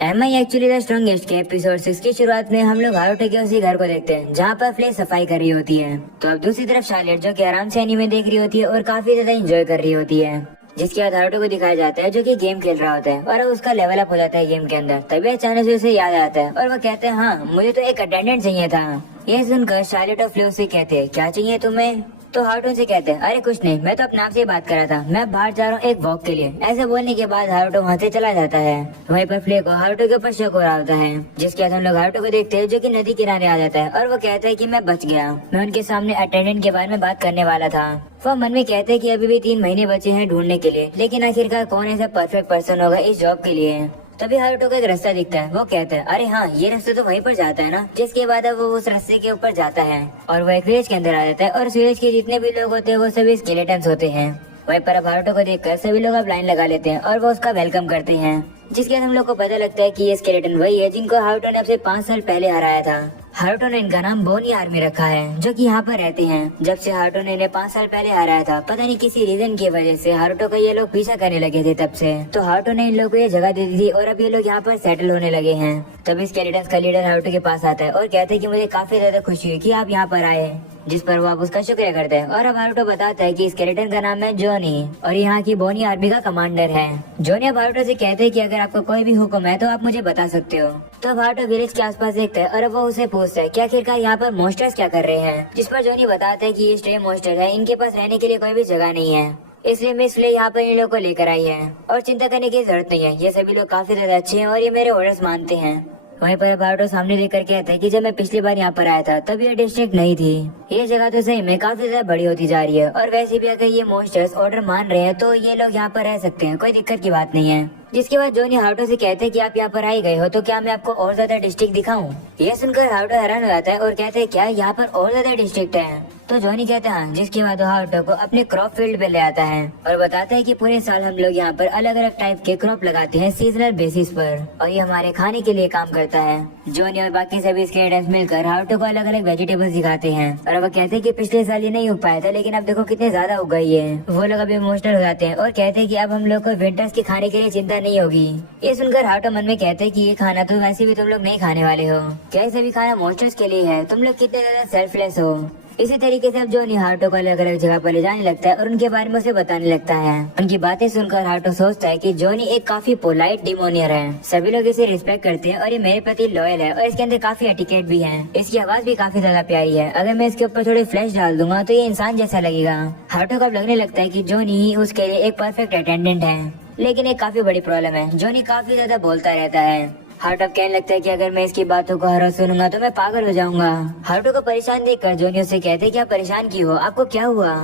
M I actually the strongest के episode 6 की शुरुआत में हम लोग हारुतो के उसी घर को देखते हैं जहाँ पर फ्ले सफाई कर रही होती है। तो अब दूसरी तरफ शार्लेट जो कि आराम से एनीमे देख रही होती है और काफी ज्यादा एंजॉय कर रही होती है। जिसके बाद हारुतो को दिखाया जाता है जो कि गेम खेल रहा होता है और उसका लेवल अप हो जाता है गेम के अंदर। तभी अचानक से उसे याद आता है और वो कहते हैं हाँ मुझे तो एक अटेंडेंट चाहिए था। ये सुनकर शार्लेट और फ्ले से कहते हैं क्या चाहिए तुम्हें। तो हारुतो से कहते हैं अरे कुछ नहीं, मैं तो अपने आप से ही बात कर रहा था, मैं बाहर जा रहा हूँ एक वॉक के लिए। ऐसे बोलने के बाद हारुतो वहाँ से चला जाता है। वहीं पर फ्ले को हारुतो के ऊपर शक हो रहा होता है। जिसके बाद हम लोग हारुतो को देखते हैं जो कि नदी किनारे आ जाता है और वो कहता है कि मैं बच गया, मैं उनके सामने अटेंडेंट के बारे में बात करने वाला था। वो मन में कहते हैं कि अभी भी 3 महीने बचे हैं ढूंढने के लिए, लेकिन आखिरकार कौन ऐसा परफेक्ट पर्सन होगा इस जॉब के लिए। तभी हारुतो को एक रास्ता दिखता है। वो कहता है अरे हाँ ये रास्ता तो वहीं पर जाता है ना। जिसके बाद अब वो उस रास्ते के ऊपर जाता है और वो एक विलेज के अंदर आ जाता है और उस विलेज के जितने भी लोग होते हैं वो सभी स्केलेटन्स होते हैं। वहीं पर अब हारुतो को देखकर सभी लोग अब लाइन लगा लेते हैं और वो उसका वेलकम करते हैं। जिसके बाद हम लोग को पता लगता है कि ये स्केलेटन वही है जिनको हारुतो ने अब से 5 साल पहले हराया था। हारुतो ने इनका नाम बोनी आर्मी रखा है जो कि यहाँ पर रहते हैं। जब से हारुतो ने इन्हें 5 साल पहले हराया था, पता नहीं किसी रीजन की वजह से हारुतो का ये लोग पीछा करने लगे थे तब से। तो हारुतो ने इन लोगों को ये जगह दे दी थी और अब ये लोग यहाँ पर सेटल होने लगे हैं। तभी स्केलेटन्स का लीडर हारुतो के पास आता है और कहते हैं कि मुझे काफी ज्यादा खुशी हुई कि आप यहाँ पर आए। जिस पर वो अब उसका शुक्रिया करते हैं और अब हारुतो बताता है कि स्केलेटन का नाम है जॉनी और यहाँ की बोनी आर्मी का कमांडर है। जॉनी अब हारुतो से कहते हैं कि अगर आपको कोई भी हुक्म है तो आप मुझे बता सकते हो। तो अब हारुतो विलेज के आसपास देखता है और अब वो उसे पूछता है कि आखिरकार यहाँ पर मॉन्स्टर्स क्या कर रहे हैं। जिस पर जॉनी बताता है कि ये स्ट्रे मॉन्स्टर है, इनके पास रहने के लिए कोई भी जगह नहीं है, इसलिए मैं इसलिए यहाँ पर इन लोगों को लेकर आई है और चिंता करने की जरूरत नहीं है, ये सभी लोग काफी ज्यादा अच्छे हैं और ये मेरे ऑर्डर्स मानते हैं। वहीं पर हारुतो सामने देखकर कहता है कि जब मैं पिछली बार यहाँ पर आया था तब ये डिस्ट्रिक्ट नहीं थी, ये जगह तो सही में काफी ज्यादा बड़ी होती जा रही है और वैसे भी अगर ये मॉन्स्टर्स ऑर्डर मान रहे हैं तो ये लोग यहाँ पर रह सकते हैं, कोई दिक्कत की बात नहीं है। जिसके बाद जॉनी हारुतो से कहते हैं कि आप यहाँ पर आए गए हो तो क्या मैं आपको और ज्यादा डिस्ट्रिक्ट दिखाऊं। यह सुनकर हारुतो हैरान हो जाता है और कहते हैं क्या यहाँ पर और ज्यादा डिस्ट्रिक्ट है। तो जॉनी कहता है हाँ। जिसके बाद हारुतो को अपने क्रॉप फील्ड पे ले आता है और बताता है कि पूरे साल हम लोग यहाँ पर अलग अलग टाइप के क्रॉप लगाते हैं सीजनल बेसिस पर और ये हमारे खाने के लिए काम करता है। जॉनी और बाकी सभी स्केलेटन्स मिलकर हारुतो को अलग अलग वेजिटेबल्स दिखाते हैं और वो कहते हैं कि पिछले साल ये नहीं उग पाया था लेकिन अब देखो कितने ज्यादा उग गई है। वो लोग अभी इमोशनल हो जाते हैं और कहते हैं कि अब हम लोग को विंटर्स के खाने के लिए चिंता नहीं होगी। ये सुनकर हारुतो मन में कहते हैं कि ये खाना तो वैसे भी तुम लोग नहीं खाने वाले हो, क्या ये सभी खाना मॉन्स्टर्स के लिए है, तुम लोग कितने ज्यादा सेल्फलेस हो। इसी तरीके से अब जॉनी हारुतो को अलग अलग जगह पर ले जाने लगता है और उनके बारे में उसे बताने लगता है। उनकी बातें सुनकर हारुतो सोचता है कि जॉनी एक काफी पोलाइट डिमोनियर है, सभी लोग इसे रिस्पेक्ट करते हैं और ये मेरे प्रति लॉयल है और इसके अंदर काफी एटिकेट भी है। इसकी आवाज भी काफी ज्यादा प्यारी है, अगर मैं इसके ऊपर थोड़ी फ्लैश डाल दूंगा तो ये इंसान जैसा लगेगा। हारुतो को अब लगने लगता है कि जॉनी ही उसके लिए एक परफेक्ट अटेंडेंट है, लेकिन एक काफी बड़ी प्रॉब्लम है, जॉनी काफी ज्यादा बोलता रहता है। हारुतो कहने लगता है कि अगर मैं इसकी बातों को हर रोज सुनूंगा तो मैं पागल हो जाऊंगा। हारुतो को परेशान देखकर जॉनी उससे कहते हैं कि आप परेशान क्यों हो, आपको क्या हुआ।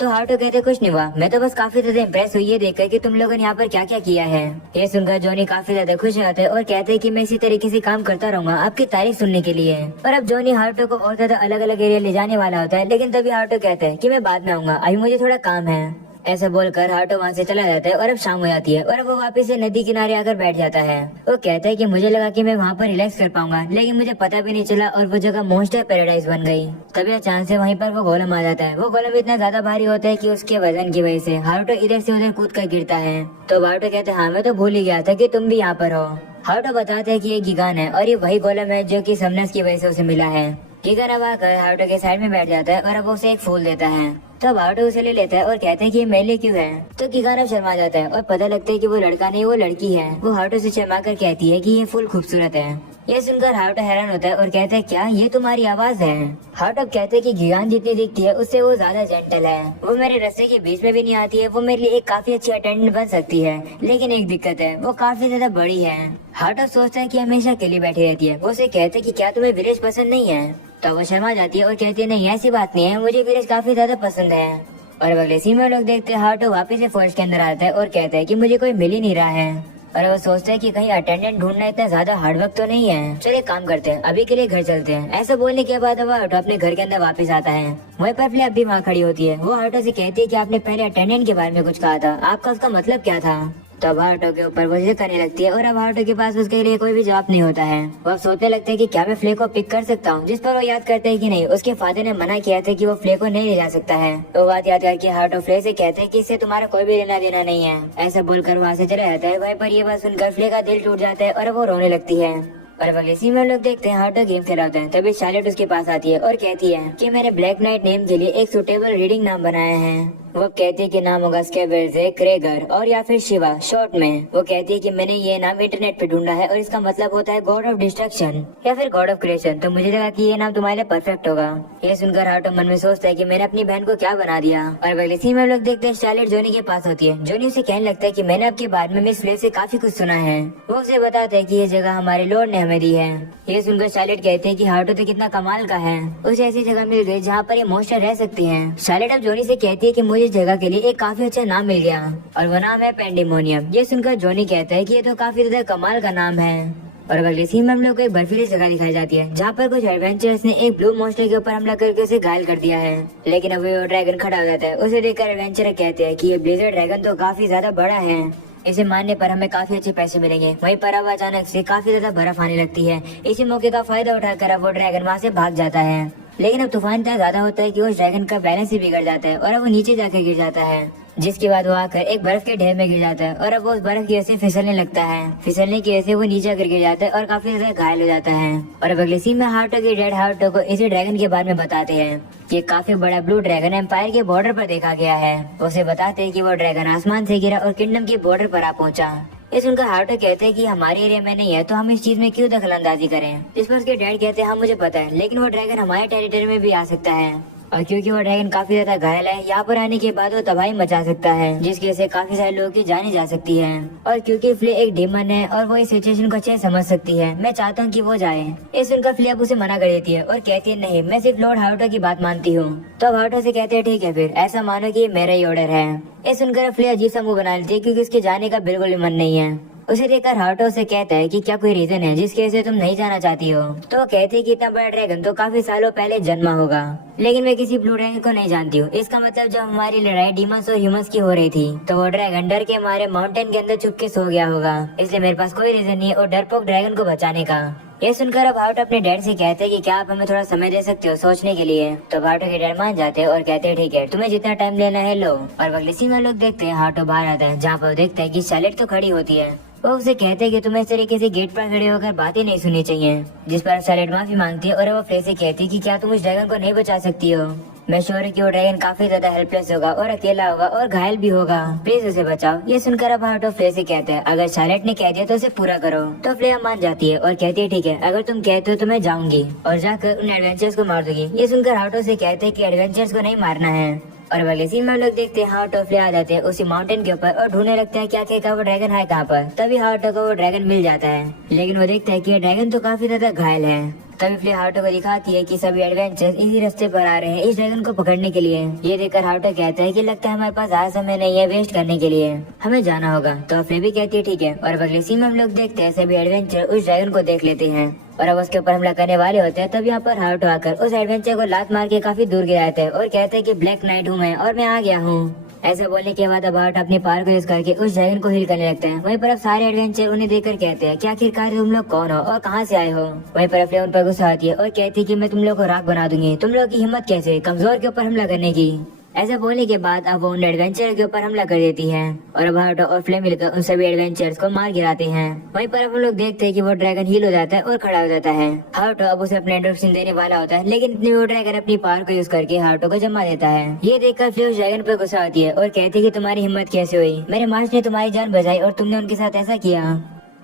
तो हारुतो कहते कुछ नहीं हुआ, मैं तो बस काफी ज्यादा इम्प्रेस हुई है देखकर कि तुम लोगों ने यहाँ पर क्या क्या किया है। ये सुनकर जॉनी काफी ज्यादा खुश हो जाता है और कहते हैं कि मैं इसी तरीके से काम करता रहूंगा आपकी तारीफ सुनने के लिए। और अब जॉनी हारुतो को और ज्यादा अलग अलग एरिया ले जाने वाला होता है, लेकिन तभी हारुतो कहता है कि मैं बाद में आऊंगा, अभी मुझे थोड़ा काम है। ऐसा बोलकर हारुतो वहाँ से चला जाता है और अब शाम हो जाती है और अब वो वापस से नदी किनारे आकर बैठ जाता है। वो कहता है कि मुझे लगा कि मैं वहाँ पर रिलैक्स कर पाऊंगा, लेकिन मुझे पता भी नहीं चला और वो जगह मॉन्स्टर पैराडाइज बन गई। तभी अचानक से वहीं पर वो गोलम आ जाता है। वो गोलम इतना ज्यादा भारी होता है कि उसके वजन की वजह से हारुतो इधर से उधर कूद कर गिरता है। तो हारुतो कहते हैं हाँ मैं तो भूल ही गया था कि तुम भी यहाँ पर हो। हारुतो बताते हैं कि ये गिगान है और ये वही गोलम है जो कि समनस की वजह से उसे मिला है। गिगान अब आकर हारुतो के साइड में बैठ जाता है और अब वो उसे एक फूल देता है। तब हारुतो उसे ले लेता है और कहते हैं कि ये मेरे लिए क्यों है। तो गिगान अब शर्मा जाता है और पता लगता है कि वो लड़का नहीं वो लड़की है। वो हारुतो से शर्मा कर कहती है कि ये फूल खूबसूरत है। ये सुनकर हारुतो हैरान होता है और कहता है क्या ये तुम्हारी आवाज है। हारुतो कहते हैं कि गिगान जितनी दिखती है उससे वो ज्यादा जेंटल है, वो मेरे रास्ते के बीच में भी नहीं आती है, वो मेरे लिए एक काफी अच्छी अटेंडेंट बन सकती है, लेकिन एक दिक्कत है वो काफी ज्यादा बड़ी है। हारुतो सोचता है कि हमेशा अकेली बैठी रहती है। वो उसे कहते हैं कि क्या तुम्हें विलेज पसंद नहीं है। तो वो शर्मा जाती है और कहती है नहीं ऐसी बात नहीं है, मुझे विलेज काफी ज्यादा पसंद है। और अगले सीन में लोग देखते हैं हारुतो वापस से फॉरेस्ट के अंदर आता है और कहता है कि मुझे कोई मिल ही नहीं रहा है। और वो सोचते हैं कि कहीं अटेंडेंट ढूंढना इतना ज्यादा हार्ड वर्क तो नहीं है, चलिए काम करते हैं, अभी के लिए घर चलते हैं। ऐसा बोलने के बाद वो हारुतो अपने घर के अंदर वापस आता है। वहीं पर फ्ले अब भी वहाँ खड़ी होती है। वो हारुतो से कहती है कि आपने पहले अटेंडेंट के बारे में कुछ कहा था, आपका उसका मतलब क्या था। तो अब हारुतो के ऊपर वो जिद करने लगती है और अब हारुतो के पास उसके लिए कोई भी जवाब नहीं होता है। वो अब सोचने लगते हैं कि क्या मैं फ्ले को पिक कर सकता हूँ, जिस पर वो याद करते हैं कि नहीं, उसके फादर ने मना किया था कि वो फ्ले को नहीं ले जा सकता है। तो बात याद करके हारुतो फ्ले से कहते हैं कि इससे तुम्हारा कोई भी लेना देना नहीं है। ऐसा बोलकर वहाँ से चला जाता है। वहीं पर ये बात सुनकर फ्ले का दिल टूट जाता है और वो रोने लगती है। और अगले सीन में लोग देखते हैं हारुतो गेम खेल रहा है। तभी शार्लेट उसके पास आती है और कहती है कि मैंने ब्लैक नाइट नेम के लिए एक सुटेबल रीडिंग नाम बनाया है। वो कहती है कि नाम होगा स्केवेल्जे, क्रेगर और या फिर शिवा शॉर्ट में। वो कहती है कि मैंने ये नाम इंटरनेट पे ढूंढा है और इसका मतलब होता है गॉड ऑफ डिस्ट्रक्शन या फिर गॉड ऑफ क्रिएशन। तो मुझे लगा कि ये नाम तुम्हारे लिए परफेक्ट होगा। ये सुनकर हारुतो मन में सोचता है कि मैंने अपनी बहन को क्या बना दिया। और अगले सीन में लोग देखते हैं शार्लेट जोनी के पास होती है। जोनी उसे कहने लगता है कि मैंने आपके बारे में मिस फ्ले से काफी कुछ सुना है। वो उसे बताता है कि ये जगह हमारे लॉर्ड ने हमें दी है। ये सुनकर शार्लेट कहते हैं कि हारुतो तो कितना कमाल का है, उसे ऐसी जगह मिल गई जहाँ पर ये मॉन्स्टर रह सकते हैं। शार्लेट अब जोनी से कहती है कि मुझे इस जगह के लिए एक काफी अच्छा नाम मिल गया और वो नाम है पेंडेमोनियम। ये सुनकर जोनी कहता है कि ये तो काफी ज्यादा कमाल का नाम है। और अगले सीन में हम लोग को एक बर्फीली जगह दिखाई जाती है जहाँ पर कुछ एडवेंचर्स ने एक ब्लू मॉन्स्टर के ऊपर हमला करके उसे घायल कर दिया है। लेकिन अब वो ड्रैगन खड़ा हो जाता है। उसे देखकर एडवेंचर कहते हैं कि ये ब्लिजर्ड ड्रैगन तो काफी ज्यादा बड़ा है, इसे मारने पर हमें काफी अच्छे पैसे मिलेंगे। वहीं पर अब अचानक से काफी ज्यादा बर्फ आने लगती है। इसी मौके का फायदा उठाकर अब वो ड्रैगन वहाँ से भाग जाता है। लेकिन अब तूफान इतना ज्यादा होता है कि उस ड्रैगन का बैलेंस ही बिगड़ जाता है और अब वो नीचे जाकर गिर जाता है, जिसके बाद वो आकर एक बर्फ के ढेर में गिर जाता है और अब वो उस बर्फ की वजह से फिसलने लगता है। फिसलने की वजह से वो नीचे गिर जाता है और काफी ज्यादा घायल हो जाता है। और अब अगले सीन में हारुतो की डेड हारुतो को इसी ड्रैगन के बारे में बताते हैं। ये काफी बड़ा ब्लू ड्रैगन एम्पायर के बॉर्डर पर देखा गया है। उसे बताते हैं कि वो ड्रैगन आसमान से गिरा और किंगडम के बॉर्डर पर आ पहुंचा। ये सुनकर हारुतो कहते हैं कि हमारे एरिया में नहीं है तो हम इस चीज में क्यों दखलंदाजी करें। जिस पर उसके डैड कहते हैं हाँ मुझे पता है, लेकिन वो ड्रैगन हमारे टेरिटरी में भी आ सकता है और क्योंकि वो ड्रैगन काफी ज्यादा घायल है, यहाँ पर आने के बाद वो तबाही मचा सकता है, जिसकी वजह से काफी सारे लोगों की जाने जा सकती है। और क्योंकि फ्ले एक डीमन है और वो इस सिचुएशन को अच्छे से समझ सकती है, मैं चाहता हूँ कि वो जाए। ये सुनकर फ्ले अब उसे मना कर देती है और कहती है नहीं, मैं सिर्फ लॉर्ड हारुतो की बात मानती हूँ। तो अब हारुतो से कहते हैं ठीक है फिर ऐसा मानो कि मेरा ही ऑर्डर है। ये सुनकर फ्ले अजीब सा मुंह बना लेती है क्योंकि उसके जाने का बिल्कुल भी मन नहीं है। उसे देखकर हारुतो से कहता है कि क्या कोई रीजन है जिसकी वजह से तुम नहीं जाना चाहती हो। तो वो कहती है कि इतना बड़ा ड्रैगन तो काफी सालों पहले जन्मा होगा, लेकिन मैं किसी ब्लू ड्रैगन को नहीं जानती हूँ। इसका मतलब जब हमारी लड़ाई डीमंस और ह्यूमंस की हो रही थी तो वो ड्रैगन डर के हमारे माउंटेन के अंदर छुप के सो गया होगा, इसलिए मेरे पास कोई रीजन नहीं है और डरपोक ड्रैगन को बचाने का। ये सुनकर अब हारुतो अपने डैड से कहते हैं कि क्या आप हमें थोड़ा समय दे सकते हो सोचने के लिए। तो हारुतो के डैड मान जाते हैं और कहते हैं ठीक है, तुम्हें जितना टाइम लेना है लो। और अगले सीन में लोग देखते हैं हारुतो बाहर आता है जहाँ पर देखते हैं कि शार्लेट तो खड़ी होती है। वो उसे कहते हैं कि तुम्हें इस तरीके से गेट पर खड़े होकर बातें नहीं सुननी चाहिए, जिस पर शार्लेट माफी मांगती है और वो फ्ले से कहती है कि क्या तुम उस ड्रैगन को नहीं बचा सकती हो। मैं श्योर हूँ कि वो ड्रैगन काफी ज्यादा हेल्पलेस होगा और अकेला होगा और घायल भी होगा, प्लीज उसे बचाओ। ये सुनकर अब हारुतो फ्ले से कहते हैं अगर शार्लेट ने कह दिया तो उसे पूरा करो। तो फ्ले मान जाती है और कहती है ठीक है, अगर तुम कहते हो तो मैं जाऊंगी और जाकर उन एडवेंचर्स को मार दूंगी। ये सुनकर हारुतो से कहते हैं कि एडवेंचर्स को नहीं मारना है। और वाले सीन में लोग देखते हैं हारुतो फ्ले आ जाते हैं उसी माउंटेन के ऊपर और ढूंढने लगते हैं क्या क्या वो ड्रैगन है कहाँ पर। तभी हारुतो को वो ड्रैगन मिल जाता है, लेकिन वो देखता है कि ये ड्रैगन तो काफी ज्यादा घायल है। तभी फ्ले हारुतो को दिखाती है कि सभी एडवेंचर्स इसी रास्ते पर आ रहे हैं इस ड्रैगन को पकड़ने के लिए। ये देखकर हारुतो कहता है कि लगता है हमारे पास ज्यादा समय नहीं है वेस्ट करने के लिए, हमें जाना होगा। तो फ्ले भी कहती है ठीक है। और अगले सीन में हम लोग देखते हैं सभी एडवेंचर उस ड्रैगन को देख लेते हैं और अब उसके ऊपर हमला करने वाले होते हैं। तब यहाँ पर हारुतो आकर उस एडवेंचर को लात मार के काफी दूर गिराते हैं और कहते हैं कि ब्लैक नाइट हूँ मैं और मैं आ गया हूँ। ऐसा बोलने के बाद अब हारुतो अपनी पावर को यूज करके उस ड्रैगन को हील करने लगते हैं। वहीं पर अब सारे एडवेंचर उन्हें देखकर कहते हैं कि आखिरकार तुम लोग कौन हो और कहाँ से आए हो। वहीं पर फ्ले उन पर गुस्सा आती है और कहती है कि मैं तुम लोग को राख बना दूंगी, तुम लोग की हिम्मत कैसे कमजोर के ऊपर हमला करने की। ऐसा बोलने के बाद अब वो उन एडवेंचर के ऊपर हमला कर देती है और अब हारुतो और फ्ले मिलकर उन सभी एडवेंचर्स को मार गिराते हैं। वहीं पर अब हम लोग देखते हैं कि वो ड्रैगन हील हो जाता है और खड़ा हो जाता है। हारुतो अब उसे अपने इंट्रोडक्शन देने वाला होता है, लेकिन इतने वो ड्रैगन अपनी पावर को यूज करके हारुतो को जमा देता है। ये देखकर फ्ले उस ड्रैगन पर गुस्सा आती है और कहती है कि तुम्हारी हिम्मत कैसे हुई, मेरे मास्टर ने तुम्हारी जान बचाई और तुमने उनके साथ ऐसा किया।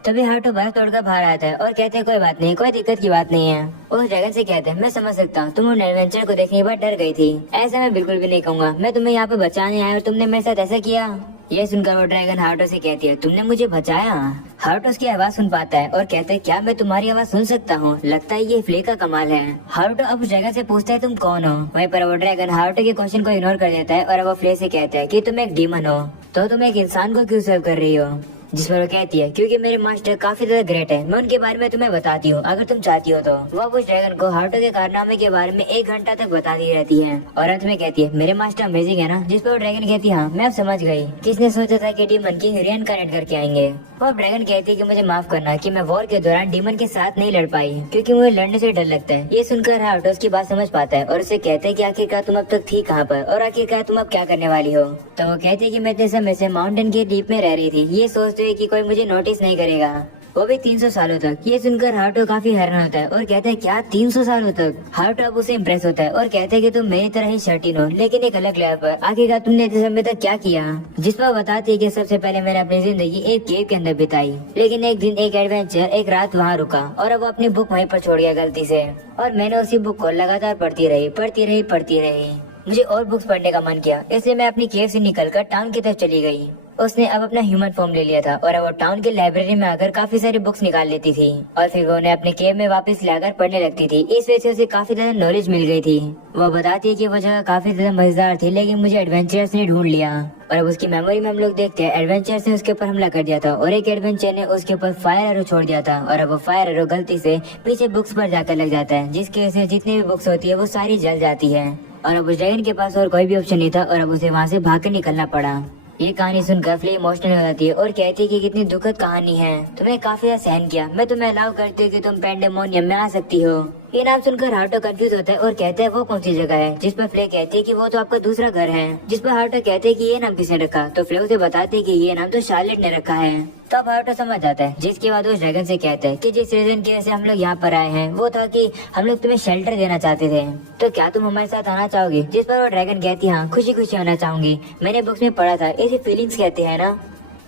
तभी हारुतो बर्फ तोड़कर बाहर आता है और कहते हैं कोई बात नहीं, कोई दिक्कत की बात नहीं है। उस ड्रैगन से कहते हैं मैं समझ सकता हूँ तुम उन एडवेंचर को देखने के बाद डर गई थी, ऐसा मैं बिल्कुल भी नहीं कहूँगा। मैं तुम्हें यहाँ पे बचाने आया और तुमने मेरे साथ ऐसा किया। ये सुनकर वो ड्रैगन हारुतो से कहती है तुमने मुझे बचाया। हारुतो उसकी आवाज सुन पाता है और कहता है क्या मैं तुम्हारी आवाज सुन सकता हूँ, लगता है ये फ्ले का कमाल है। हारुतो अब उस ड्रैगन से पूछता है तुम कौन हो। वहीं पर वो ड्रैगन हारुतो के क्वेश्चन को इग्नोर कर देता है और वो फ्ले से कहता है कि तुम एक डीमन हो तो तुम एक इंसान को क्यों सर्व कर रही हो। जिस पर वो कहती है क्योंकि मेरे मास्टर काफी ज्यादा ग्रेट है, मैं उनके बारे में तुम्हें बताती हूँ अगर तुम चाहती हो तो। वो उस ड्रैगन को हारुतो के कारनामे के बारे में 1 घंटा तक बताती रहती है और अंत में कहती है मेरे मास्टर अमेजिंग है ना। जिस पर वो ड्रैगन कहती है हाँ मैं अब समझ गई, किसने सोचा था कि डीमन किंग रीइनकार्नेट करके आएंगे। वो ड्रैगन कहती है कि मुझे माफ करना कि मैं वॉर के दौरान डीमन के साथ नहीं लड़ पाई क्योंकि मुझे लड़ने से डर लगता है। ये सुनकर हारुतो उसकी बात समझ पाता है और उसे कहते हैं कि आखिरकार तुम अब तक थी कहाँ पर और आखिरकार तुम अब क्या करने वाली हो। तो वो कहती है कि मैं इतने समय से माउंटेन के डीप में रह रही थी, ये सोचते हुए कि कोई मुझे नोटिस नहीं करेगा, वो भी 300 सालों तक। ये सुनकर हारुतो काफी हैरान होता है और कहता है क्या 300 सालों तक। हारुतो अब उसे इम्प्रेस होता है और कहता है कि तुम मेरी तरह ही शर्टीन हो लेकिन एक अलग लेवल पर। आखिरकार तुमने इतने समय तक क्या किया। जिस पर बताती है कि सबसे पहले मैंने अपनी जिंदगी एक केव के अंदर बिताई, लेकिन एक दिन एक एडवेंचर एक रात वहाँ रुका और अब वो अपनी बुक वहीं पर छोड़ गया गलती से और मैंने उसी बुक को लगातार पढ़ती रही। मुझे और बुक्स पढ़ने का मन किया इसलिए मैं अपनी केव से निकलकर टाउन की तरफ चली गई। उसने अब अपना ह्यूमन फॉर्म ले लिया था और अब वो टाउन के लाइब्रेरी में आकर काफी सारी बुक्स निकाल लेती थी और फिर वो उन्हें अपने केव में वापस लाकर पढ़ने लगती थी। इस वजह से उसे काफी ज्यादा नॉलेज मिल गई थी। वो बताती है कि वो जगह काफी ज्यादा मजेदार थी लेकिन मुझे एडवेंचरर्स ने ढूंढ लिया और अब उसकी मेमोरी में हम लोग देखते हैं एडवेंचरर्स ने उसके ऊपर हमला कर दिया था और एक एडवेंचर ने उसके ऊपर फायर एरो छोड़ दिया था और अब वो फायर एरो गलती से पीछे बुक्स पर जाकर लग जाता है जिसकी वजह से जितनी भी बुक्स होती है वो सारी जल जाती है और अब उस ड्रैगन के पास और कोई भी ऑप्शन नहीं था और अब उसे वहाँ से भाग कर निकलना पड़ा। ये कहानी सुनकर फ्ले इमोशनल हो जाती है और कहती है कि कितनी दुखद कहानी है, तुमने काफी ज्यादा सहन किया, मैं तुम्हें अलाउ करती हूँ कि तुम पैंडेमोनियम में आ सकती हो। ये नाम सुनकर हारुतो कंफ्यूज होता है और कहता है वो कौन सी जगह है। जिस पर फ्ले कहती है कि वो तो आपका दूसरा घर है। जिस पर हारुतो कहते हैं कि ये नाम किसने रखा, तो फ्ले उसे बताते हैं कि ये नाम तो शार्लेट ने रखा है। तब हारुतो समझ जाता है। जिसके बाद वो ड्रैगन से कहते हैं कि जिस रीजन की वजह से हम लोग यहाँ पर आए हैं वो था कि हम लोग तुम्हें शेल्टर देना चाहते थे, तो क्या तुम हमारे साथ आना चाहोगी। जिस पर वो ड्रैगन कहती है हाँ खुशी खुशी आना चाहूंगी, मैंने बुक्स में पढ़ा था इसे फीलिंग्स कहते हैं ना।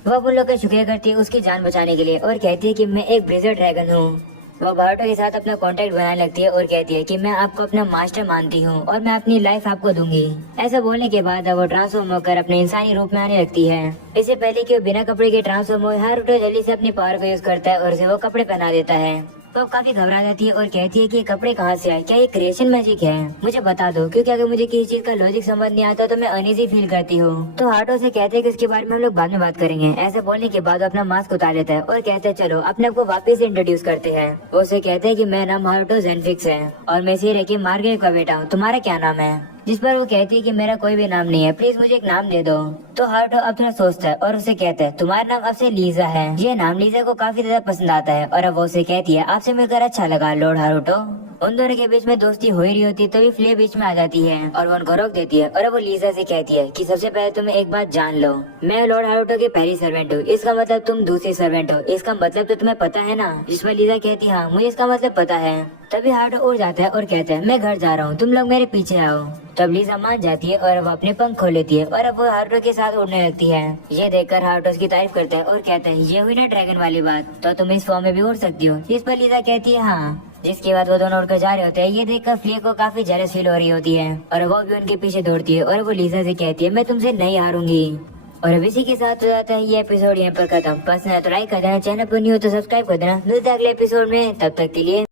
वह उन लोग का शुक्रिया करती है उसकी जान बचाने के लिए और कहती है कि मैं एक ब्लिज़र्ड ड्रैगन हूँ। वो हारुतो के साथ अपना कांटेक्ट बनाने लगती है और कहती है कि मैं आपको अपना मास्टर मानती हूँ और मैं अपनी लाइफ आपको दूंगी। ऐसा बोलने के बाद वो ट्रांसफॉर्म होकर अपने इंसानी रूप में आने लगती है। इससे पहले कि वो बिना कपड़े के ट्रांसफॉर्म हो, हारुतो जल्दी से अपनी पावर को यूज करता है और उसे वो कपड़े पहना देता है। तो काफी घबरा जाती है और कहती है कि ये कपड़े कहाँ से आए, क्या ये क्रिएशन मैजिक है, मुझे बता दो क्योंकि अगर मुझे किसी चीज का लॉजिक समझ नहीं आता तो मैं अनईजी फील करती हूँ। तो हारुतो से कहते हैं कि इसके बारे में हम लोग बाद में बात करेंगे। ऐसा बोलने के बाद अपना मास्क उतार लेता है और कहते हैं चलो अपने आपको वापस इंट्रोड्यूस करते हैं। वो उसे कहते हैं कि मेरा नाम हारुतो ज़ेनफिक्स है और मैं सिर की मार्गरेट का बेटा हूँ, तुम्हारा क्या नाम है। जिस पर वो कहती है कि मेरा कोई भी नाम नहीं है, प्लीज मुझे एक नाम दे दो। तो हारुतो अब थोड़ा सोचता है और उसे कहता है तुम्हारा नाम अब से लीजा है। ये नाम लीजा को काफी ज्यादा पसंद आता है और अब वो उसे कहती है आपसे मिलकर अच्छा लगा लॉर्ड हारुतो। उन दोनों के बीच में दोस्ती हो ही रही होती है तभी फ्ले बीच में आ जाती है और वो उनको रोक देती है और अब वो लीजा से कहती है कि सबसे पहले तुम्हें एक बात जान लो, मैं लॉर्ड हारुतो की पहली सर्वेंट हूँ, इसका मतलब तुम दूसरी सर्वेंट हो, इसका मतलब तो तुम्हें पता है ना। जिस पर लीजा कहती है हाँ मुझे इसका मतलब पता है। तभी हारुतो उड़ जाता है और कहता है मैं घर जा रहा हूँ, तुम लोग मेरे पीछे आओ। तब लीजा मान जाती है और वो अपने पंख खोल लेती है और अब वो हारुतो के साथ उड़ने लगती है। ये देखकर हारुतो उसकी तारीफ करता है और कहता है ये हुई ना ड्रैगन वाली बात, तो तुम इस फॉर्म में भी उड़ सकती हो। जिस पर लीजा कहती है हाँ। जिसके बाद वो दोनों उड़कर जा रहे होते हैं। ये देखकर फ्ले को काफी जेलस फील हो रही होती है और वो भी उनके पीछे दौड़ती है और वो लीजा से कहती है मैं तुमसे नहीं हारूंगी। और अब इसी के साथ हो जाता है ये एपिसोड यहाँ पर खत्म। पसंद है तो लाइक कर देना, चैनल पर न्यू हो तो सब्सक्राइब कर देना। मिलते हैं अगले एपिसोड में, तब तक के लिए।